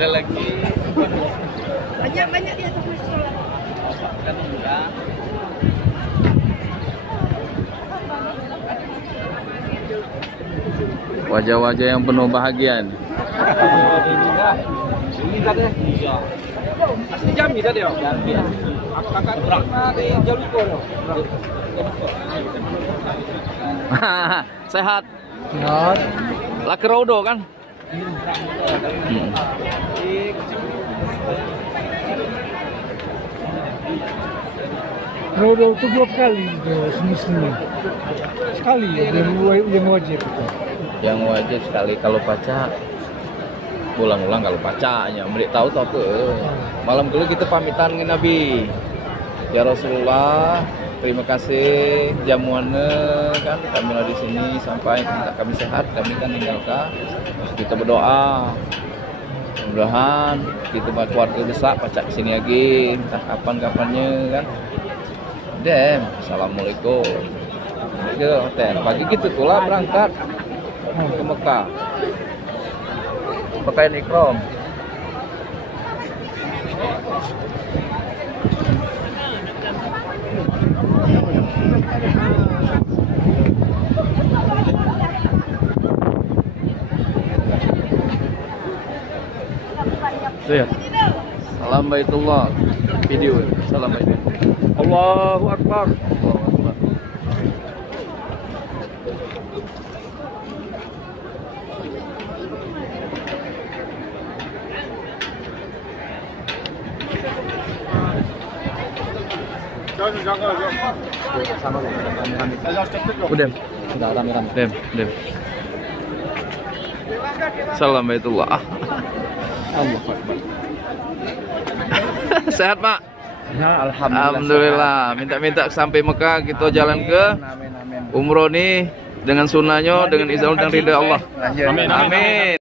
Ada lagi. Banyak-banyak dia tuh. Kan enggak. Wajah-wajah yang penuh bahagia nih. Ini tadi. Iya. Asli Jambi tadi ya? Jambi. Kakak berapa di Jalukoro? Sehat. Sehat. Lakerodo kan? Rodo itu 2 kali semestinya. Sekali yang wajib itu. Yang wajib sekali kalau baca ulang-ulang kalau bacanya mending tahu tuh apa. Malam dulu kita pamitan dengan Nabi. Ya Rasulullah, terima kasih jamuannya kan kami di sini sampai kami sehat, kami kan tinggalkan. Kita berdoa. Mudah-mudahan kita buat keluarga besar pacak kesini lagi, entah kapan-kapannya kan. Dem, assalamualaikum. Ke hotel. Pagi gitu tulah berangkat ke Mekah. Pakaian ikram. Tuh ya. Salam baitullah. Video. Salam baitullah. Allahu Akbar. Allahu Akbar. Udah rame-rame. Dem. Salam baitullah. Allah Akbar. Sehat, Pak? Ya, Alhamdulillah. Minta-minta sampai Mekah kita jalan ke Amin. umroh nih dengan sunnahnya dengan izin dan ridha Allah. Amin. Amin.